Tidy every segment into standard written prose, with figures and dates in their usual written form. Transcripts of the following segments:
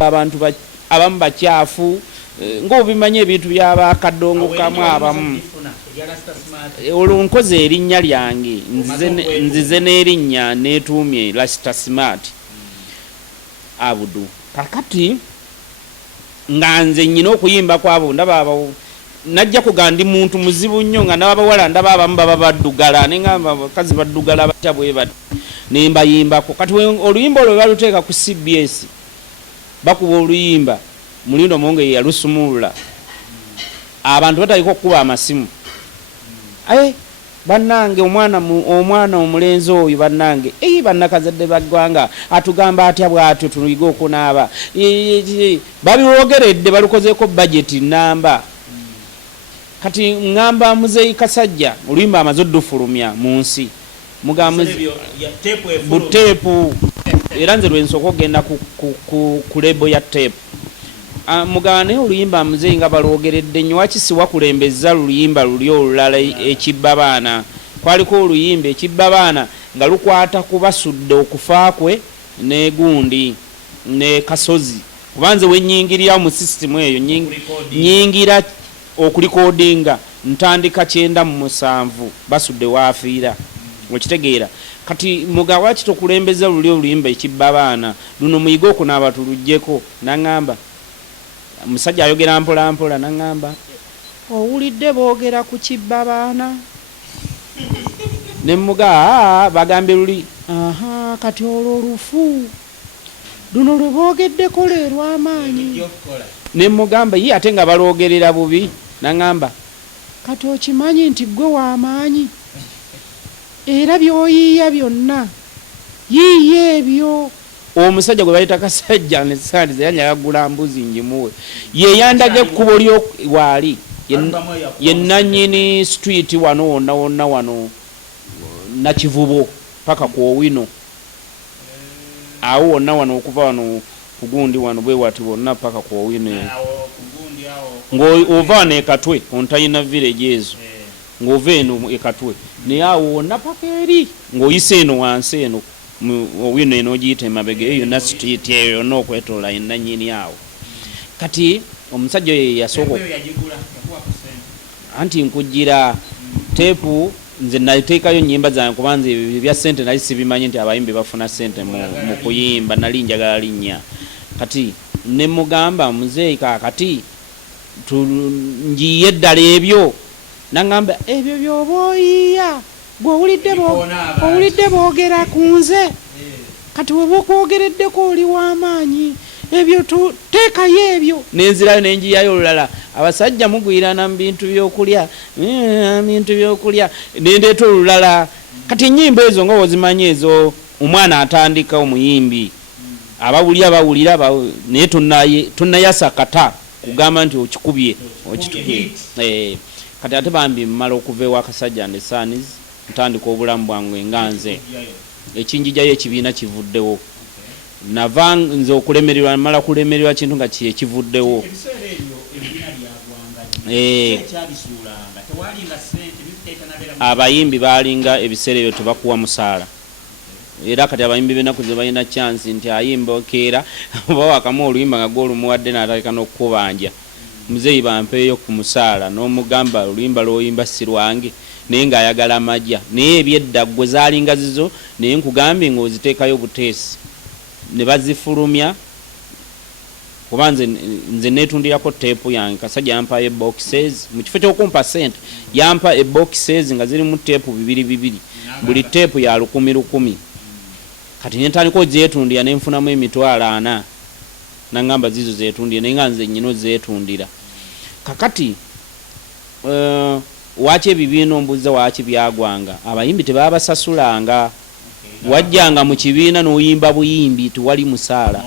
abantu abamu bakyafu ng'obimanye ebintu by'abakadongo kamu abamu olwo nkoze erinnya lyange nzize n'erinnya neetuumye Rasta Smart Abdu. Kakati nga nze nnyina okuyimba kwabo ndaba najja kugandi muntu muzibu nnyo nga n'abawala ndaba abamu baba baddugala neŋŋamba abakazi baddugala batya bwe bati ne mbayimbako. Kati oluyimba olwo baluteeka ku CBS bakuba oluyimba Mulindo Monge yalusumulula abantu bataliko okuba amasimu bannange omwana omulenzi oyo bannange bannakazadde baggwanga atugamba atya bw'atyo tuyiga okunaaba babiwogeredde balukozeeko budget namba. Kati ngamba Muzeeyi Kasajja oluyimba amaze oddufulumya mu nsi mugamba buteepu era nze lwensooka okgenda ku lebo ya teepu mugane oluyimba Muzeeyi nga balwogeredde nnyo wakisiwa kulembeza luyimba luli olulala ekibba baana kwaliko oluyimba ekibba baana nga lukwata kubasudde okufa kwe ne gundi ne kasozi kubanze wenyingirira mu system eyo nyingira okulikodinga ntandika 97 basudde waafiira okitegeera. Kati mugawa kito kulembeza luli oluyimba ekibba baana luno muyigo okunaaba tulujjeko nangamba musajja ayogera mpola mpola nangamba owulidde boogera ku kibba baana ne muga bagambe luli kati olwo olufu luno lwe boogeddeko leero amaanyi ne mugamba ye ate nga balwogerera bubi nangamba kati okimanyi nti gwe w'amaanyi era byoyiiya byonna yiiye ebyo. Omusajja gwe bayita Kasajja ne sandize yanyaga gula mbuzi njimuwe yeyandage ekkubo lyo waali yennannyini street wano wonna wano Nakivubo paka ku Owino awo wonna wano okuva wano kugundi wano bwe wati wonna paka ku Owino ng'ova n'ekatwe ontayina village ezo ng'ova eno ekatwe naye awo wonna paka eri ng'oyise eno wansi eno Owino eno ogiyita emabega eyo na street eyo n'okwetoola ennannyini awo. Kati omusajja oyo yasooka anti nkujjira teepu nze nateekayo nnyimba zange kubanza ebya ssente nali sibimanyi nti abayimbi bafuna ssente mu kuyimba nali njagala linnya. Kati ne mugamba Muzeeyi kaakati njiye eddala ebyo nangamba ebyo by'oba oyiiya gwe owulidde boogera ku nze kati weba okwogereddeko oli w'amaanyi ebyo teekayo ebyo nenzirayo nenjiyayo olulala abasajja mugwirana mu bintu by'okulya nendeeta olulala. Kati ennyimba ezo nga wozimanyi ezo omwana atandika omuyimbi abawulira naye tonnayasa kata kugamba nti okikubye kati ate bambi mmala okuva ewa Kasajja and Sons ntandika obulamu bwange nga nze ekinjijayo ekibiina kivuddewo nava nze okulemererwa mala kulemererwa kintu nga kivuddewo abayimbi balinga ebiseera ebyo tebakuwa musaala era kati abayimbi b'ennaku ze balina chance nti ayimba okeera oba wakamu oluyimba nga gw'olumuwadde n'ataleka n'okukubanja Muzeeyi bampeeyo ku musaala n'omugamba oluyimba lw'oyimba si lwange naye ng'ayagala amajja naye ebyedda gwe zaalinga zizo naye nkugambye ng'oziteekayo buteesi ne bazifulumya kuba nze neetundirako teepu yange Kasajja yampayo eboxes mu kifo ky'okumpa ssente yampa eboxes nga zirimu teepu 2 buli teepu ya 1,000 kati nentandika ogyetundira ne nfunamu emitwalo 4 nangamba zizo zeetundira naye nga nze nnyina zeetundira. Kakati waki ebibiina ombuuza waki byagwanga abayimbi tebabasasulanga wajjanga mu kibiina n'oyimba buyimbi tewali musaala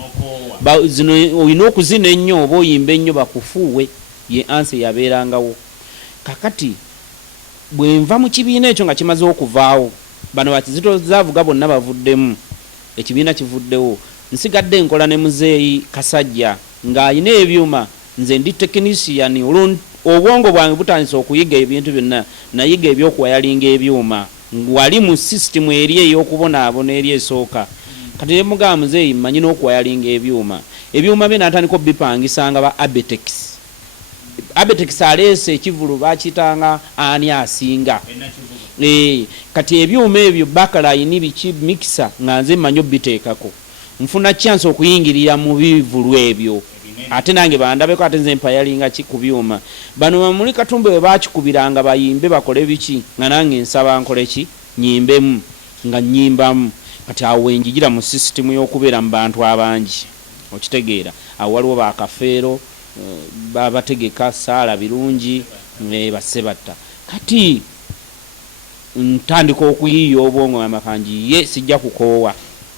zino olina okuzina ennyo oba oyimba ennyo bakufuuwe ye ansi yabeerangawo. Kakati bwe nva mu kibiina ekyo nga kimaze okuvaawo bano bakizito zaavuga bonna bavuddemu ekibiina kivuddewo nsigadde enkola ne Muzeeyi Kasajja ng'ayina ebyuma nze ndi technician obwongo bwange butandise okuyiga ebintu byonna nayiga ebyokuwayalinga ebyuma wali mu system eri ey'okubonaabona eri esooka kati ne mugamba Muzeeyi mmanyi n'okuwayalinga ebyuma ebyuma bye natandika bipangisanga ba Abetex aleese ekivulu bakitanga ani asinga kati ebyuma ebyo bakalayini biki mixer nga nze manyo biteekako nfuna chance okuyingirira mu bivulu ebyo ate nange bandabeko ate nze mpayalinga ki ku byuma bano muri Katumba we bakikubiranga bayimbe bakole biki nga nange nsaba nkole ki nyimbemu nga nyimbamu kati awo wenjigira mu system y'okubeera mu bantu abangi okitegeera awo waliwo bakafeero bategeka saala birungi basebatta kati ntandika okuyiiya obwongo amakanji ye sijja kukoowa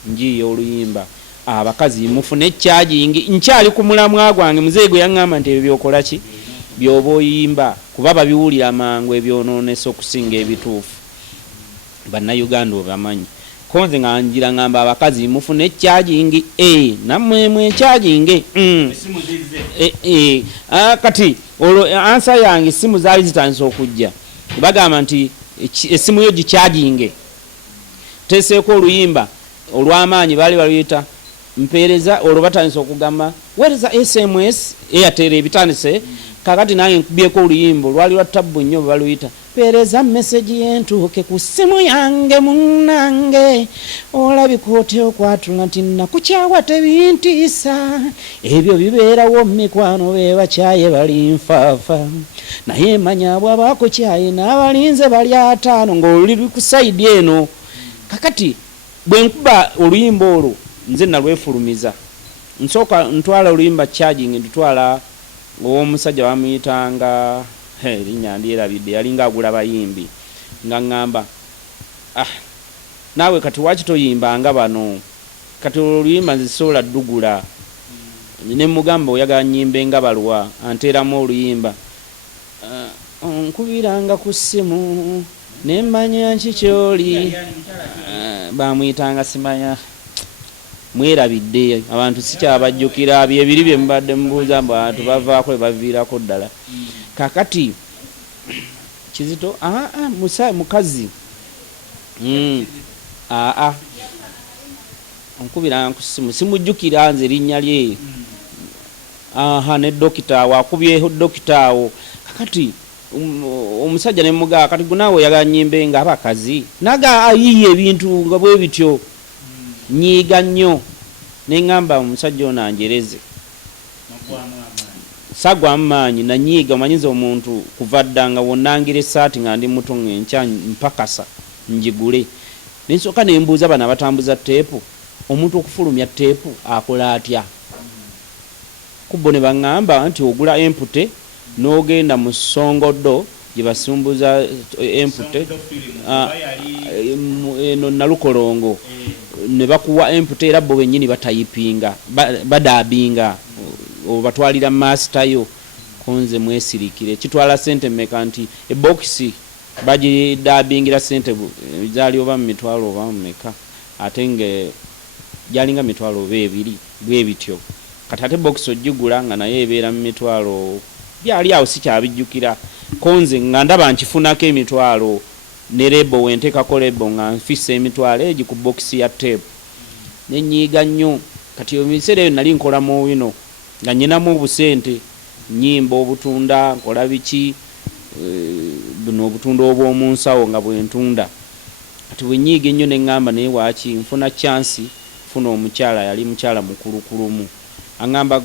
njiiya oluyimba abakazi mufune charging nkyali ku mulamwa gwange muzeego yaŋŋamba nti ebyo byokola ki byoba oyimba kuba babiwulira mangu ebyonoonesa okusinga ebituufu bannayuganda obamanyi konze nga njira ngamba abakazi mufune charging namwe charging kati answer yange simu zaali zitandise okujja bagamba nti esimu yo gicharging teseeko oluyimba olw'amaanyi baali baluyita mpeereza olwo batandise okugamba wereza SMS Airtel ebitandise kakati nange nkubyeko oluyimba lwali lwa tabu nnyo baluyita pereza message yentuuke ku simu yange munnange olabika otya okwatula nti nakukyawa tebintiisa ebyo bibeerawo mu mikwano be bakyaye bali nfaafa naye manya bw'abakukyaye n'abalinze bali 5 ng'oli ku sayidi eno kakati bwe nkuba oluyimba olwo nze nalwefulumiza nsooka ntwala oluyimba charging ntutwala omusajja bamuyitanga linnya ndyerabidde yalinga agula bayimbi nga ŋŋamba naawe kati waki toyimbanga bano kati oluyimba nzisobola ddugula ne mugamba oyagala nnyimbe nga balwa anteeramu oluyimba nkubiranga ku ssimu nemmanya nki kyoli bamuyitanga simanya mwerabidde abantu sikyabajjukira byebiri bye mubadde mubuuza mbu abantu bavaako bwe baviirako ddala kakati Kizito mukazi onkubira nkusimu simujjukira nze linnya lye ne dokita wakubyeho dokita awo kakati omusajja ne mugaa kati gunawe oyagala nnyimbe nga abakazi naga ayiye ebintu nga bwe bityo nyiiga nnyo neŋŋamba omusajja ono anjereze sagwa amaanyi na nyiiga omanyiza omuntu kuva ddanga wonnangira essaati nga ndi muto ng'enkya mpakasa njigule nensooka nembuuza bano abatambuza teepu omuntu okufulumya teepu akola atya kubbo ne baŋŋamba nti ogula empute n'ogenda mu songoddo gye basumbuza empute eno nalukolongo ne bakuwa empute era bo bennyini batayipinga badaabinga obatwalira master yo konze mwesirikire kitwala sente mmeka nti ebokisi bagidaabingira sente zaali oba mu mitwalo oba mmeka ate nge jalinga mitwalo oba ebiri bwe bityo kati ate bokisi ogigula nga naye ebeera mu mitwalo byali awo sikyabijjukira konze nga ndaba nkifunako emitwalo ne lebo wenteekako lebo nga nfissa emitwalo egi ku bokisi ya tepu nenyiiga nnyo kati ebiseera eyo nali nkolamu wino nga nyinamu obusente nyimba obutunda nkola biki buno obutunda obw'omu nsawo nga bwentunda kati bwenyiiga ennyo neŋŋamba naye waaki nfuna chansi funa omukyala yali mukyala mukulukulumu aŋŋamba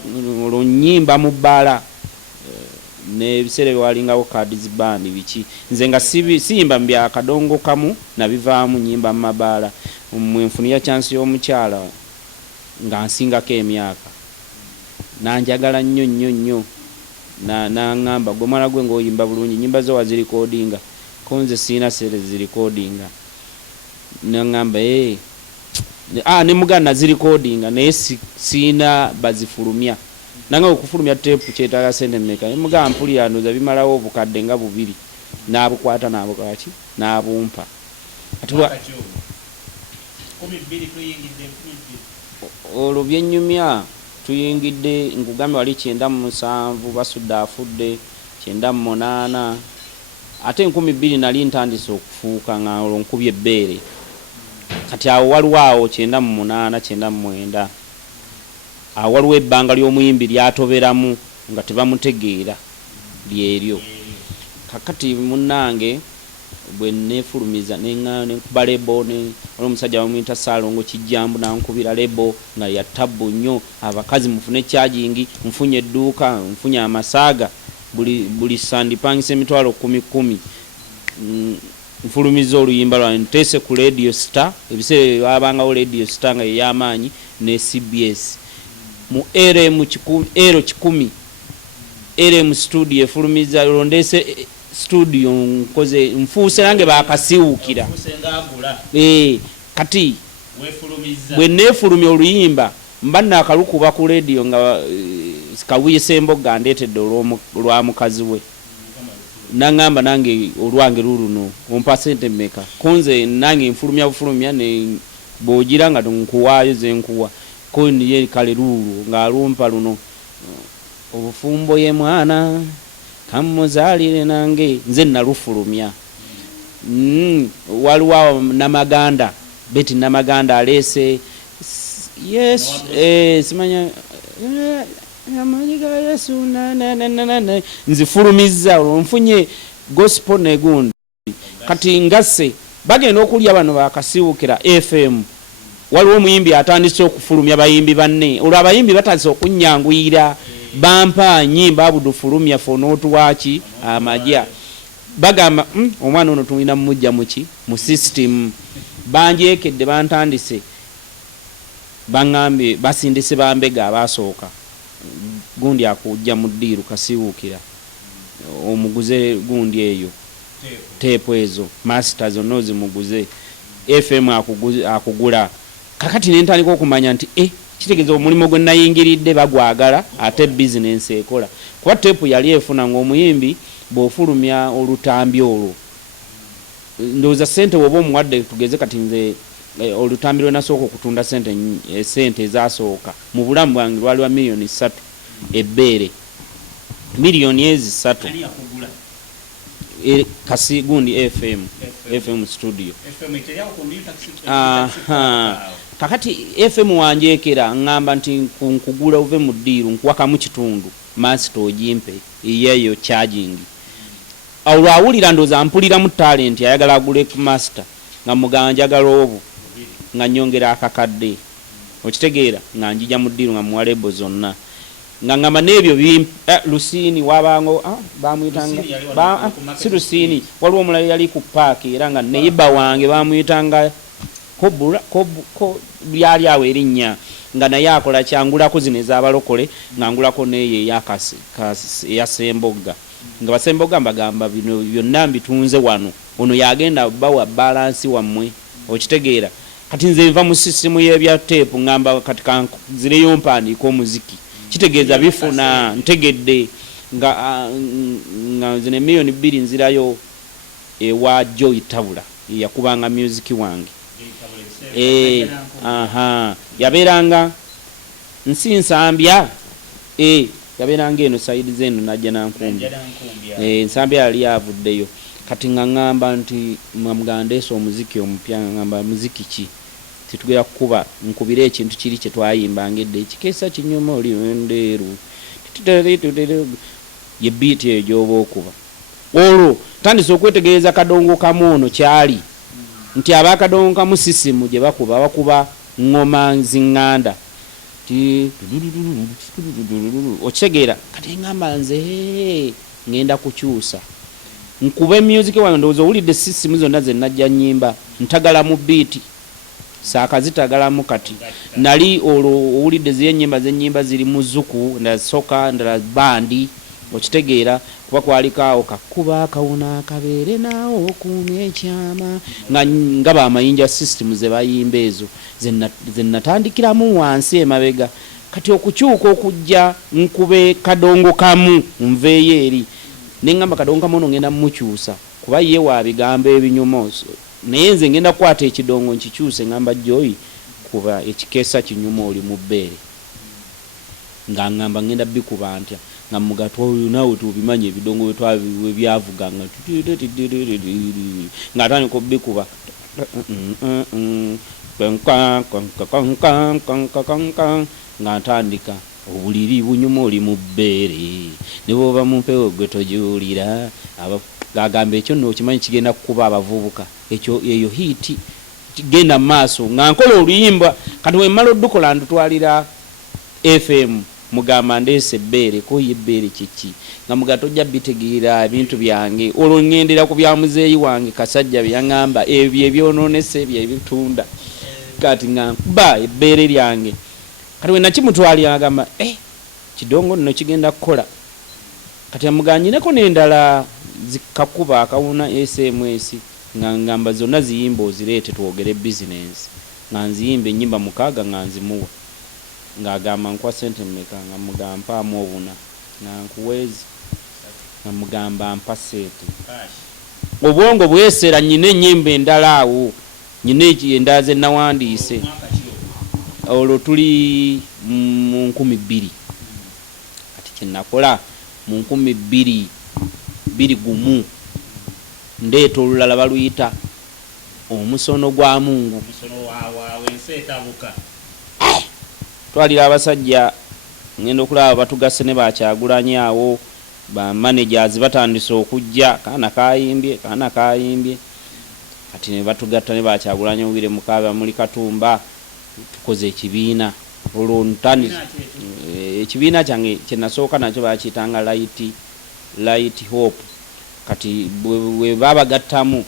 olwo nnyimba mu bbaala n'ebiseera byewalingawo cards band biki nze nga siyimba mu byakadongo kamu nabivaamu nyimba mu mabaala mwenfuniya chansi y'omukyala nga nsingako emyaka nanjagala nnyo nnyo nnyo naŋŋamba gwe mwana gwe ng'oyimba bulungi nyimba zo wazirikodinga ko nze siina sere zirikodinga naŋŋamba ne mugana nazirikodinga naye siina bazifulumya nange okufulumya teepu kyetaaga sente mmeka mugamba mpulira ndoza bimalawo obukadde nga 2 n'abukwata n'abukaki n'abumpa olwo byennyumya tuyingidde nkugambe wali 97 basudde afudde 98 ate 2000 nali ntandise okufuuka nga olwo nkubye ebbeere kati awo waliwo awo 98 99 waliwo ebbanga ly'omuyimbi lyatoberamu nga tebamutegeera lyeryo. Kakati munnange bwe neefulumiza nenkuba lebo omusajja bamuyita Saalongo Kijambu nankubira lebo nga ya tabu nnyo, abakazi mufune charging, nfunye edduuka, nfunye amasaaga buli sandipangisa emitwalo 10 nfulumiza oluyimba lwange nteese ku Radio Star, ebiseera babangawo Radio Star nga yey'amaanyi ne CBS mu RM 10 studio efulumiza londese studio nkoze nfuuse nange bakasiwukira kati bwe neefulumya oluyimba mba nakalukuba ku radio nga Kawuyise Emboga ndeetedde olwa mukazi we nangamba nange olwange luluno ompa sente mmeka konze nange nfulumya bufulumya ne bwogira nga nkuwaayo ze nkuwa ko niye kale lulu ng'alumpa luno obufumbo ye mwana kamuzaalire nange nze nalufulumya. Waliwo Namaganda Beti Namaganda alese yes simanya amanyiga Yesu na nzifulumiza nfunye gospel negundi kati ngase bagenda okulya bano bakasiwukira FM. Waliwo omuyimbi atandise okufulumya bayimbi banne olwo abayimbi batandise okunyanguyira bampa nyimba Abdu fulumya fonotwaki amajja bagamba omwana ono tulina mujja muki mu system banjekedde bantandise bangambe basindise bambega abasooka gundi akujja mu ddiiru kasiwukira omuguze gundi eyo teepo ezo masters onozi muguze FM akugula kakati nentandika okumanya nti kitegeeza omulimu gwe nayingiridde bagwagala ate business ekola kuba teepu yali efuna ng'omuyimbi bw'ofulumya olutambi olwo ndowooza sente woba omuwadde tugeze kati nze olutambi lwe nasooka okutunda sente ezasooka mu bulamu bwange lwali wa miliyoni 3 ebbeere miliyoni 3 kasi gundi FM studio kakati FM wanjekera ngamba nti nkugula uve mu ddiiru nkwaka mu kitundu master ojimpe yeyo charging awula awulira ndoza mpulira mu talent ayagala agule ku master nga muganja galobu nga nyongera akakadde okitegeera nga njija mu ddiiru nga muwalebo zonna nga ngamba nebyo Lusini wabango bamuyitanga si Lusini waliwo omulala yali ku park era nga neiba wange bamuyitanga ko byali awo erinnya nga naye akola kyangulako zino ez'abalokole ngangulako neye yasemboga nga basemboga mbagamba bino byonna mbitunze wano ono yagenda bawa balance wammwe okitegeera kati nze nva mu sisimu y'ebya tape ngamba kati zireyo mpandiika omuziki kitegeeza bifuna ntegedde nga zine miliyoni 2 nzirayo ewa Joy Tabula yakubanga music wange yaberanga nsi nsambya yaberanga eno saidi zenu najja nankumbya nsambya yali avuddeyo kati ngangamba nti mwamugandeso omuziki omupya ngamba muziki ki titugera kukuba nkubira ekintu kiri kye twayimbanga edde ekikeesa kinyuma oli ndeeru ye beat eyo gy'oba okuba olwo tandise okwetegereza kadongo kamono kyali nti abakadongo kamu sisimu gye bakuba ngoma zinganda okitegeera kati ngamba nze ngenda kukyusa nkube music wange ndowooza owulidde sisimu zonna ze najja nnyimba ntagala mu beat saakazitagalamu kati nali olwo owulidde z'ennyimba ziri mu zuku ndala soka ndala bandi okitegeera kuba kwaliko awo kakuba akawuna akabeere naawo okuumya ekyama nga bamayinja system ze bayimba ezo ze natandikiramu wansi emabega kati okukyuka okujja nkube kadongo kamu nveeyo eri neŋŋamba kadongo kamu ono ngenda mmukyusa kuba ye wa bigambo ebinyumo naye nze ngenda kukwata ekidongo nkikyuse ngamba Joy kuba ekikeesa kinyuma oli mu bbeere nga ngamba ngenda bikuba ntya nga mugatwa oyo naawe tubimanye ebidongo we byavuga nga atandika obbikuba nga ntandika obuliri bunyuma oli mu bbeere ne bw'oba mu mpewo gwe tojuulira agamba ekyo nno okimanyi kigenda kukuba abavubuka eyo hiiti genda maaso nga nkola oluyimba kati wemmala oddukola ndutwalira FM mugamba ndeese ebbeere koye ebbeere kiki nga muga tojja bitegeera ebintu byange olwo ngendera ku bya muzeeyi wange Kasajja byaŋŋamba ebyo ebyonoonese ebyo ebitunda kati nga nkuba ebbeere lyange kati we nakimutwalira agamba kidongo nno kigenda kukola kati amuganyineko n'endala zikakuba akawuna SMS nga ngamba zonna ziyimba ozireete twogere business nga nziyimba ennyimba 6 nga nzimuwa ng'agamba nkuwa sente mmeka nga mugamba mu obuna nga nkuweezi nga mugamba mpa sente obwongo bwesera nyine ennyimba endala awo nyine endala ze nawandiise olwo tuli mu 2000 kati kyenakola mu 2021 ndeeta olulala baluyita omusono gwa Mungu twalira abasajja ngenda okulaba batugase ne bakyagulanya awo ba managers batandise okujja kaana kayimbye kati ne batugatta ne bakyagulanya obwire mukaba muli Katumba tukoze ekibiina olwo ntandise ekibiina kyange kyenasooka nakyo bakiyitanga light hope kati bwe babagattamu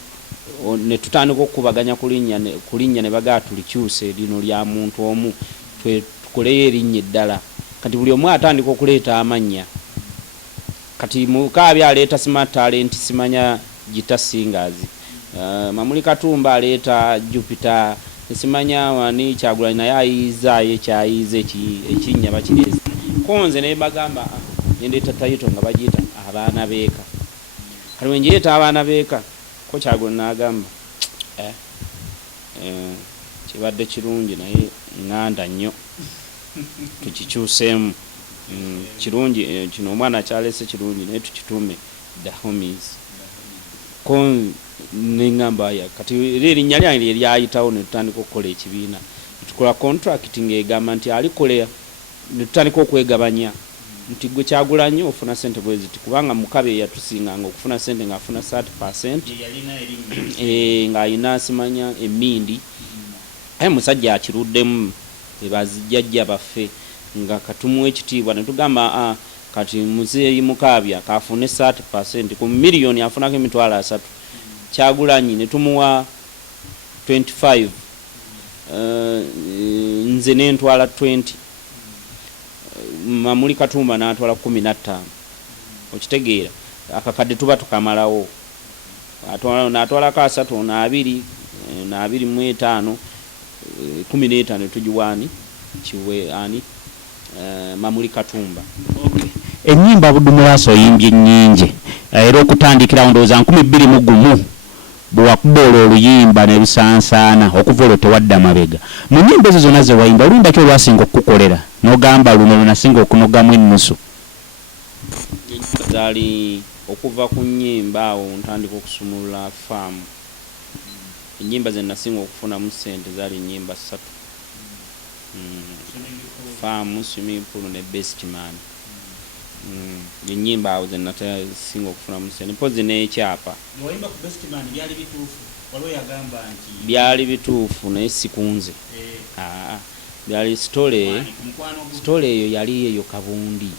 ne tutandika okubaganya kulinnya ne bagaa tulikyuse lino lya muntu omu tukoleyo erinnya eddala kati buli omu atandika okuleeta amannya kati Mukabi aleeta smart talent simanya gita singers Mamuli Katumba aleeta Jupiter simanya wani Kyagulanya naye ayizayo kyayize ekinnya bakirezi konze ne bagamba ndeeta tayito nga bagiyita abaana beeka kati wenjeeta abaana beeka ko Kyagulanya n'agamba kibadde kirungi naye nganda nnyo tukikyuseemu kirungi kino omwana kyalese kirungi naye tukitume the homies ko nengamba ya kati erinnya lyange lyayitawo ne tutandika okukola ekibiina tukola contract ng'egamba nti alikolera ne tutandika okwegabanya nti gwe Kyagulanya ofuna sente bwezi kubanga Mukabe yatusinganga okufuna sente ng'afuna 30% ng'ayina simanya emindi musajja akiruddemu ebazijjajja baffe nga katumuwa ekitiibwa ne tugamba kati muzeeyi Mukabi akafune 30% ku miliyoni afunako emitwalo 3 Kyagulanyi ne tumuwa 25 nze ne ntwala 20 Mamuli Katumba n'atwala 15 okitegeera akakadde tuba tukamalawo n'atwala ka 3 na 2 na 25 15 tujuwani kiwe ani Mamuli Katumba. Okay. Ennyimba Abdu Mulasi oyimbye nnyingi era okutandikira ndowooza 2021 bwakubola oluyimba ne bisansaana okuva olwo tewadda mabega mu nnyimba ezo zonna ze wayimba oluyimba ki olwasinga okukukolera n'ogamba luno lunasinga okunogamu ennusu zaali okuva ku nnyimba awo ntandika okusumulula faamu ennyimba ze nasinga okufunamu ssente zaali ennyimba 3 faamu swimming pool ne best man ennyimba awo ze nasinga okufunamu ssente mpozi n'ekyapa byali bituufu naye sikunze byali story eyo yali eyo Kabundi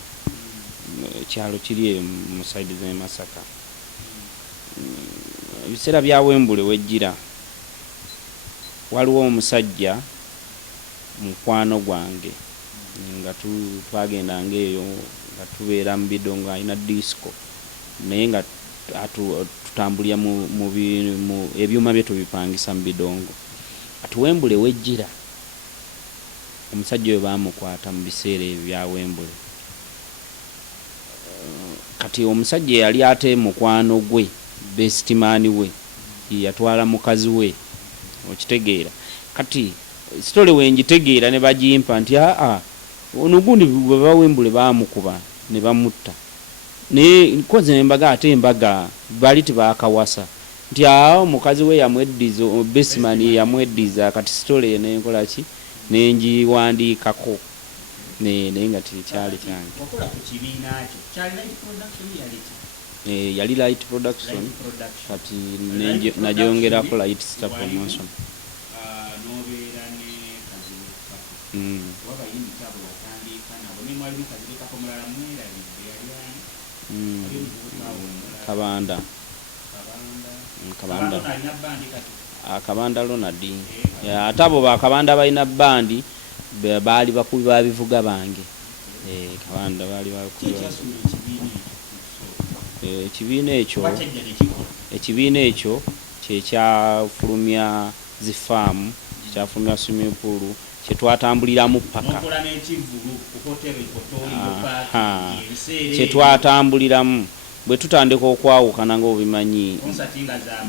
kyalo kiri eyo mu side ze Masaka ebiseera bya Wembule wejjira waliwo omusajja mukwano gwange nga twagenda ngeeyo nga tubeera mu bidongo alina disco naye nga tutambulira mu ebyuma bye tubipangisa mu bidongo ati Wembule wejjira omusajja oyo baamukwata mu biseera ebyo bya Wembule kati omusajja yali ate mukwano gwe best man we yatwala mukazi we okitegeera kati story wenjitegeera ne bagimpa nti ono gundi bwe Wembule baamukuba ne bamutta ne koze embaga ate embaga bali tibakawasa nti mukazi we yamweddiza bestman yamweddiza kati story ne nkola ki nenjiwandiikako naye nga tekyali kyange. Wakola ku kibiina kyo kyali light production yali ki? Yali light production kati nagyongerako light star promotion. Nobeera ne Kazibu Kapo wabayimbi kyabo watandika nabo ne mwalimu Kazibu Kapo mulala mwerabidde yali ani Kabanda alina bandi kati Kabanda Ronald ate abo bakabanda balina bandi baali bakubi babivuga bange. Kabanda baali bakubi ekibiina ekyo kyekyafulumya zifaamu kyafulumya swimming pool kyetwatambuliramu paka kyetwatambuliramu bwe tutandika okwawukana ng'obimanyi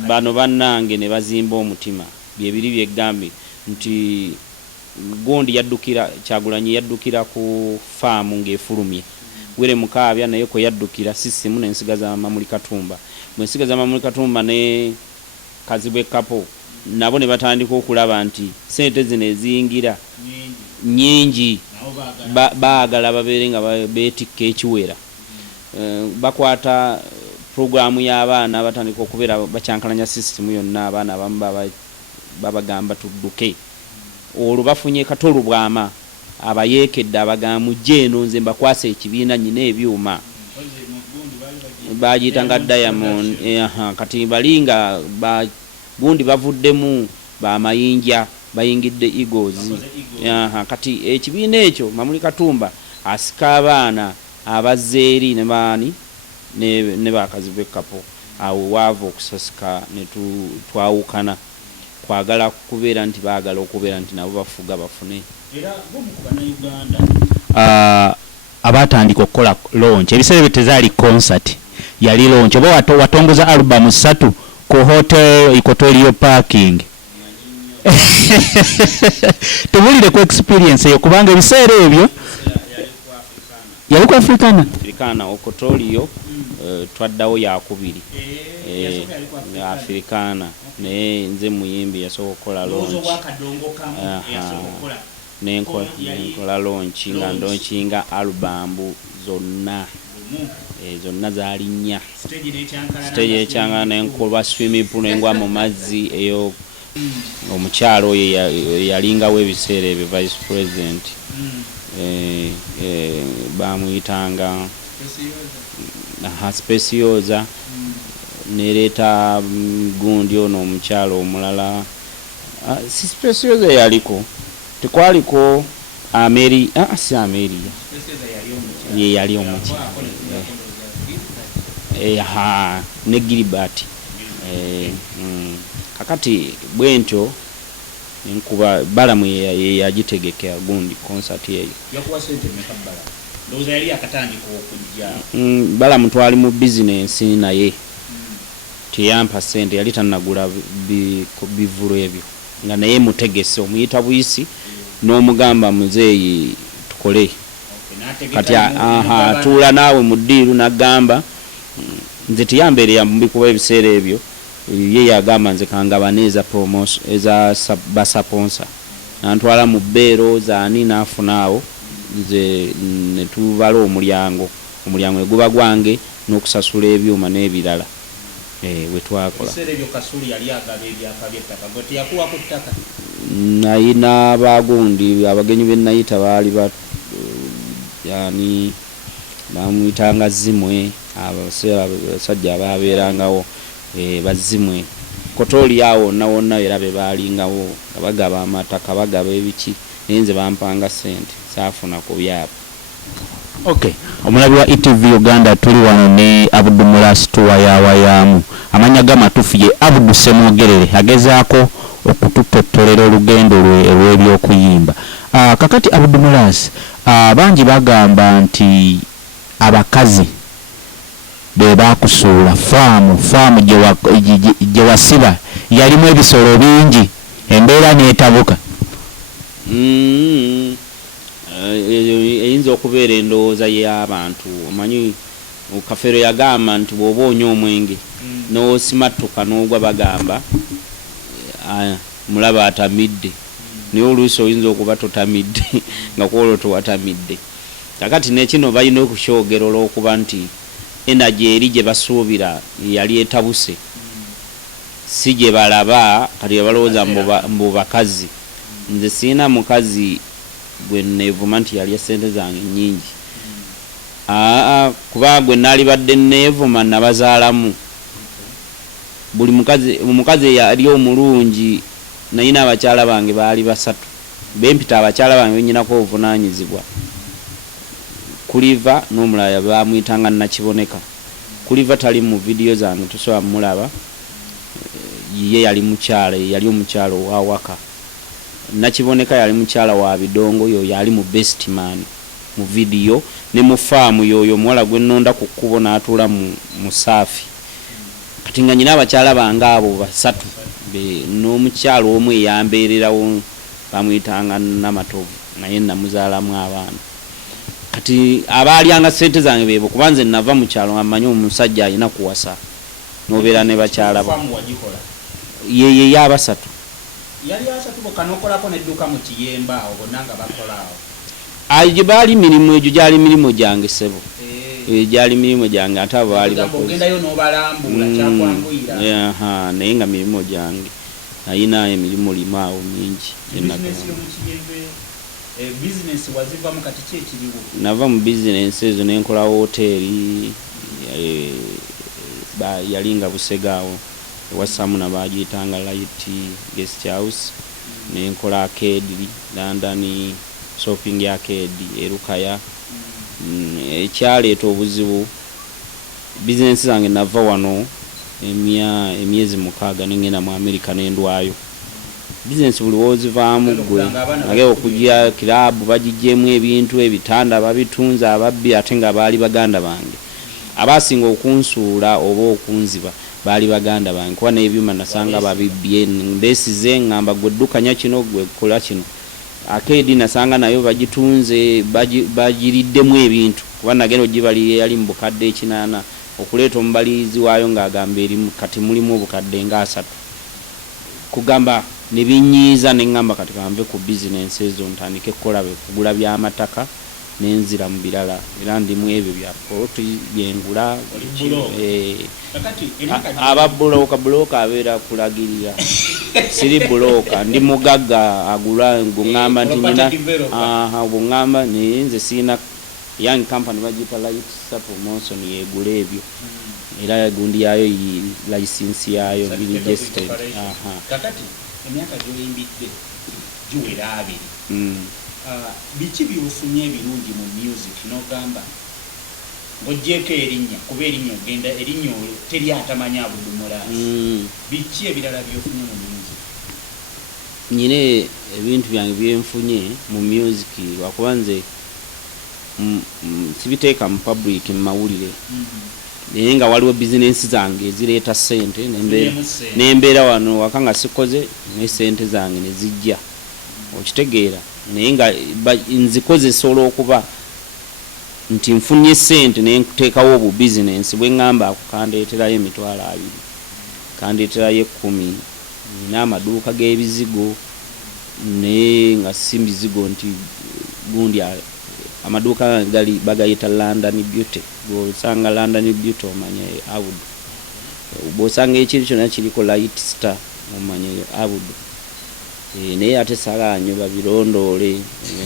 bano bannange ne bazimba omutima byebiri byeggambe nti Gundi yaddukira Kyagulanyi yaddukira ku faamu ng'efulumye were mukaabya naye ko yaddukira sisimu n'ensigaza Mamuli Katumba mwensigaza Mamuli Katumba ne Kazibwe Kapo nabo ne batandika okulaba nti sente zino eziyingira nyingi baagala babeere nga beetikka ekiwera. Bakwata programu y'abaana batandika okubeera bakyankalanya sisitemu yonna abaana abamu babagamba tudduke olwo bafunye katolu bwama abayeekedde abagamba mujje eno nze mbakwasa ekibiina nyina ebyuma bagiyita nga Diamond kati balinga Gundi bavuddemu bamayinja bayingidde Eagles kati ekibiina ekyo Mamuli Katumba asika abaana abazeeri ne baani ne Bakazibwe Kapo awo waava okusasika ne twawukana kwagala kubeera nti baagala okubeera nti nabo bafuga bafune. Era bomukuba na Uganda abatandika okukola launch ebiseera bye tezaali concert yali launch oba watongoza album 3 ku hotel Equatorial Parking tubulire ku experience eyo kubanga ebiseera ebyo yali ku Africana Equatorial twaddawo yakubiri Africana naye nze muyimbi yasooka okukola launch nenkola launch nga ndonkinga album zonna zonna zaali nnya stage ekyanga nenkolwa swimming pool nengwa mu mazzi eyo omukyalo oyo yalingawo ebiseera ebyo vice president bamuyitanga Specioza nereta Gundi ono omukyalo omulala si Specioza yaliko tekwaliko Ameri si Ameria ye yali omukyalo ne Gilbert kakati bwentyo nkuba balamu yagitegekera Gundi concert eyo yakuwa sente mekabala ndoza yali akatandika okujja balamu twali mu business naye tiyampa sente yali tanagula bivulo ebyo nga naye mutegese omuyita buyisi n'omugamba muzeeyi tukole kati tuula naawe mu ddiiru nagamba nze tiyambeere yambikuba ebiseera ebyo ye yagamba nze kangabaneeza promotion eza basaponsa nantwala mu bbeero zaani naafunaawo nze ne tubala omulyango eguba gwange n'okusasula ebyuma n'ebirala bwe twakola nayina Bagundi abagenyi be nayita baali yani bamuyitanga Zimwe abasajja ababeerangawo bazimwe Kotoli awo wonna era be baalingawo nga bagaba amataka bagaba ebiki naye nze bampanga sente saafuna ku byabo. Okay, omulabi wa Etv Uganda tuli wano ne Abdu Mulasi tuwayaamu amanya gamatufu ye Abdu Semogerere agezaako okututottolera olugendo lw'ebyokuyimba. Kakati Abdu Mulasi bangi bagamba nti abakazi be bakusuula faamu gye wasiba yalimu ebisolo bingi embeera n'etabuka. Eyinza okubeera endowooza y'abantu omanyi Kafero yagamba nti bw'oba onywa omwenge n'osimattuka n'ogwa bagamba mulaba atamidde naye oluusi oyinza okuba totamidde nga kwolwo towatamidde. Kakati nekino balina okukyogera olw'okuba nti energy eri gye basuubira yali etabuse, si gye balaba kati balowooza mbu bakazi. Nze siina mukazi gwe neevuma nti yalya ssente zange nnyingi. Kuba gwe naalibadde neevuma nabazaalamu. Buli mukazi yali omulungi, nayina abakyala bange baali 3. Bempita abakyala bange benyinako obuvunaanyizibwa. Kuliva n'omulala bamuyitanga Nakiboneka. Kuliva tali mu vidiyo zange tusobola mulaba, ye yali mukyala, yali omukyala owawaka. Nakiboneka yali mukyala wa Bidongo, yo yali mu best man mu vidiyo, ne mu faamu yoyo omuwala gwe nnonda ku kkubo n'atuula mu saafi. Kati nga nyina abakyala bange abo 3, n'omukyala omu eyambeererawo bamuyitanga Namatovu, naye namuzaalamu abaana. Kati abaalyanga ssente zange beebo, kuba nze nava mu kyalo nga mmanyi omusajja alina kuwasa n'obeera ne bakyala ba. Ye yaba 3. Yali 3 bokka n'okolako n'edduuka mu Kiyemba awo bonna nga bakola awo. Gye baali mirimu egyo gyali mirimu gyange ssebo. Gyali mirimu gyange ate abo baali bakozi. Ogendayo n'obalambula kyakwanguyira. Naye nga mirimu gyange. Nayina emirimu limu awo mingi. Business wazivamu kati ki ekiriwo? Nava mu business ezo nenkola hoteeri, yalinga Busegaawo ewasamu nabagiyitanga Light Guest House, nenkola arcade London shopping arcade Erukaya. Ekyaleeta obuzibu business zange nava wano emyezi 6 nengenda mu America n'endwayo. Business buli wozivaamu gwe nage okujja kilabu bagijjemu ebintu ebitanda babitunza ababbi ate nga baali baganda bange. Abasinga okunsuula oba okunziba baali baganda bange, kuba n'ebyuma nasanga babibbye mbesize ngamba gwe ddukanya kino gwe kola kino. Arcade nasanga nayo bagitunze bagiriddemu ebintu, kuba nagenda ogibali yali mu bukadde 8 okuleeta omubalizi waayo ng'agamba erimu kati mulimu obukadde nga 3 kugamba nebinyiiza nengamba kati kanve ku business ezo ntandike kukola kugula by'amataka nenzira mu birala era ndimu ebyo bya proti byengula ababuloka abeera kulagirira siri buloka ndi mugagga agula ngamba nti nina ngamba nze sina young company bagita Light Promotion yegula ebyo era gundi yayo license yayo bili registered. Kakati emyaka gyoyimbidde giwera 2. Biki byofunye ebirungi mu music n'ogamba ng'oggyeko erinnya kuba erinnya ogenda erinnya teri atamanya Abdu Mulasi. Biki ebirala byofunye mu music? Nyine ebintu byange byenfunye mu music lwakuba nze sibiteeka mu public mu mawulire. Naye nga waliwo business zange ezireeta ssente nembeera wano waka nga sikoze ne ssente zange ne zijja okitegeera, naye nga nzikozesa olw'okuba nti nfunye ssente ne nteekawo obu business bwe ŋŋamba akukandeeterayo 2,000 kandeeterayo 10. Nina amaduuka g'ebizigo naye nga si bizigo nti gundi amaduuka gali bagayita London Beauty. Bw'osanga London Beauty omanye Abdu. Bw'osanga ekintu kyonna kiriko Light Star omanye Abdu. Naye ate saagala nnyo babirondoole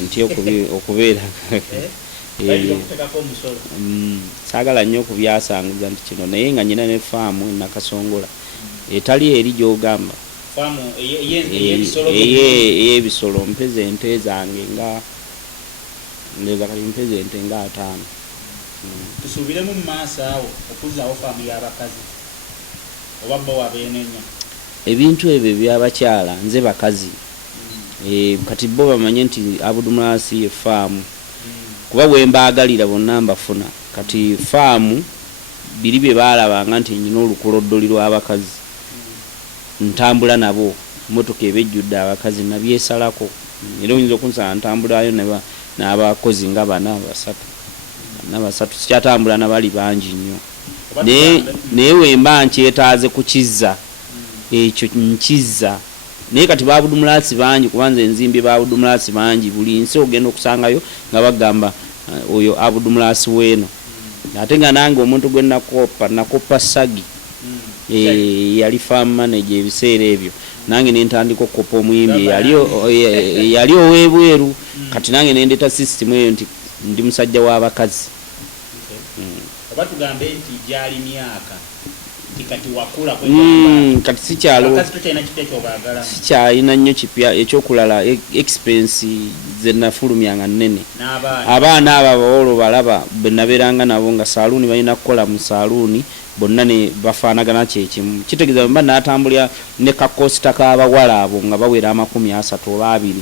nti okubeera saagala nnyo okubyasanguza nti kino, naye nga nyina ne faamu Nakasongola etali eri gy'ogamba ey'ebisolo mpeze ente zange nga ndeza kali mpeze ente nga 5. Tusuubiremu mu maaso awo okuzaawo faamu y'abakazi oba bo abeenenya ebintu ebyo by'abakyala nze bakazi. Kati bo bamanye nti Abdu Mulasi ye faamu kuba bwe mbaagalira bonna mbafuna. Kati faamu biri bye baalabanga nti nyina olukoloddoli lw'abakazi ntambula nabo, motoka ebejjudde abakazi nabyesalako. Era oyinza okunsala ntambulayo n'abakozi nga 4 3 sikyatambula nabali bangi nnyo, naye wemba nkyetaaze kukizza ekyo nkizza naye kati ba Abdu Mulasi bangi kubanza enzimbi ba Abdu Mulasi bangi buli nsi ogenda okusangayo nga bagamba oyo Abdu Mulasi weeno ate nga nange omuntu gwe nakopa sagi yali farm manager ebiseera ebyo nange nentandika okukopa omuyimbi yali owebweru kati nange nendeta system eyo nti ndi musajja w'abakazi oba tugambe nti gyali myaka kati wakula kati sikyalina nnyo kipya ekyokulala expense zenafulumyanga nnene abaana abo abawolo balaba benaberanga nabo nga saluuni balina kukola mu saluuni bonna ne bafaanagana kyekimu kitegeeza mba natambulira ne kakosita k'abawala abo nga bawera 30 oba 2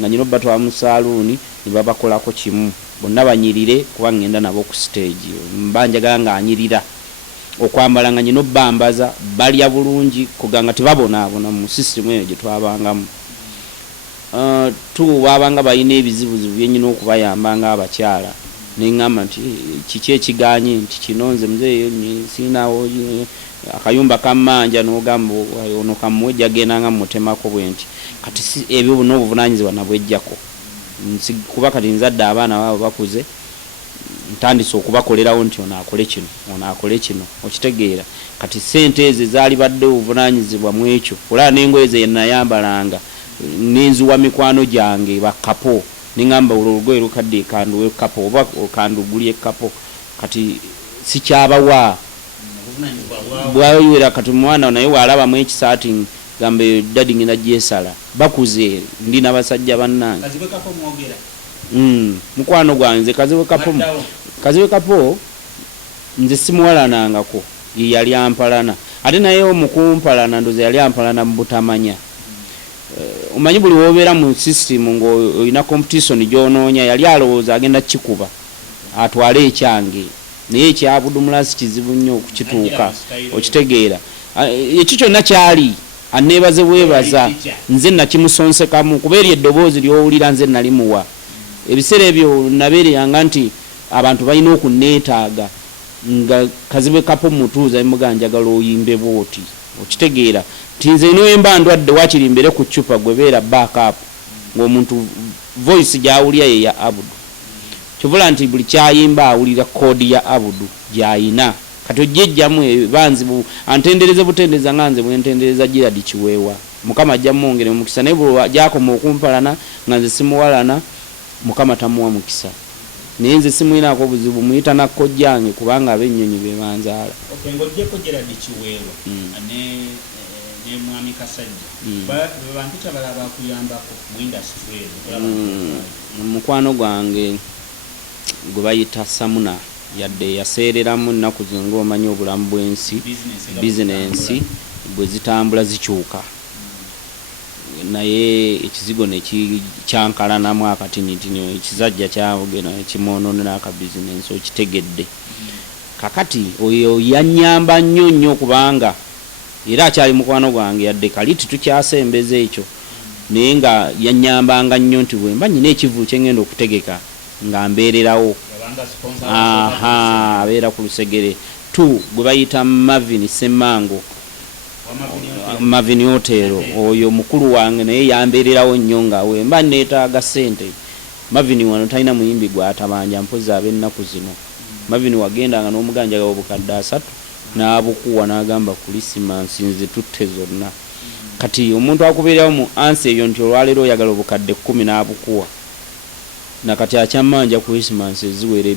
nga nyino batwala mu saluuni ne babakolako kimu bonna banyirire kuba ngenda nabo ku stage mba njagala nga anyirira okwambala nga nyino bambaza balya bulungi kuganga tebabonaabona mu system eyo gye twabangamu babanga balina ebizibuzibu byenyina okubayambanga abakyala neŋŋamba nti kiki ekiganye nti kino nze muzeeyo sinawo akayumba kammanja n'ogamba ono kamuwe jagendanga mutemako bwe nti kati ebyo n'obuvunanyizibwa nabwejjako kuba kati nzadde abaana baabo bakuze ntandise okubakolerawo nti ono akole kino okitegeera kati sente ezo zaali badde obuvunanyizibwa mu ekyo olaba n'engoye ze nayambalanga n'enzuwa mikwano gyange bakapo ningamba olugoye lukadde kanduwe kapo oba okandugulye kapo kati sikyabawa bwayoyera kati mwana naye walaba mu ekisaati gambe dadi ngina gyesala bakuze ndi n'abasajja bannange kaziwe kapo mwogera mukwano gwanze kaziwe kapo nze simuwalanangako yali ampalana ate naye omukumpalana ndoze yali ampalana mu butamanya omanyi buli wobeera mu system ng'olina competition gy'onoonya yali alowooza agenda kikuba atwale ekyange naye ekya Abdu Mulasi kizibu nnyo okukituuka okitegeera ekyo kyonna kyali aneebaze bwebaza nze nakimusonsekamu kuba eri eddoboozi ly'owulira nze nali muwa ebiseera ebyo nabeereyanga nti abantu balina okuneetaaga nga kazibe kapo mutuuza emuganjagala oyimbe bwoti okitegeera nti nze niwemba ndwadde wakirimbere ku ccupa gwebeera backup ng'omuntu voice gyawulira ye ya Abdu kivula nti buli kyayimba awulira koodi ya Abdu gyayina kati ojjejjamu banzibu antendereze butendereza nga nze bwentendereza Giradi Kiweewa Mukama ajja mwongere mukisa naye bwe gyakoma okumpalana nga nze simuwalana Mukama tamuwa mukisa naye nze simulinaako obuzibu muyita nakkojjange kubanga ab'ennyonyi be banzaala ng'oggyeko Giradi Kiweewa ne mwami Kasajja bantu tabala bakuyambako mu industry mukwano gwange gwe bayita Samuna yadde yaseereramu nnaku zinga omanyi obulamu bw'ensi bizinensi bwe zitambula zikyuka naye ekizigo nekikyankalanamu akatinitini ekizajja kyabugena kimwononera akabizinensi okitegedde kakati oyo yanyamba nnyo kubanga era akyali mukwano gwange yadde kali titukyasembeza ekyo naye nga yanyambanga nnyo nti bwemba nyina ekivu kyengenda okutegeka nga mbeererawo abeera ku lusegere gwe bayita Mavin Semango Mavin Hotel oyo mukulu wange naye yambeererawo nnyo nga wemba neetaaga ssente Mavin wano talina muyimbi gwatabanja mpozi ab'ennaku zino Mavin wagendanga n'omuganjaga obukadde 3 n'abukuwa n'agamba Christmas nze tutte zonna kati omuntu akubeerawo mu ansi eyo nti olwaleero oyagala obukadde 10 n'abukuwa nakati akyamanja Christmas eziwera 2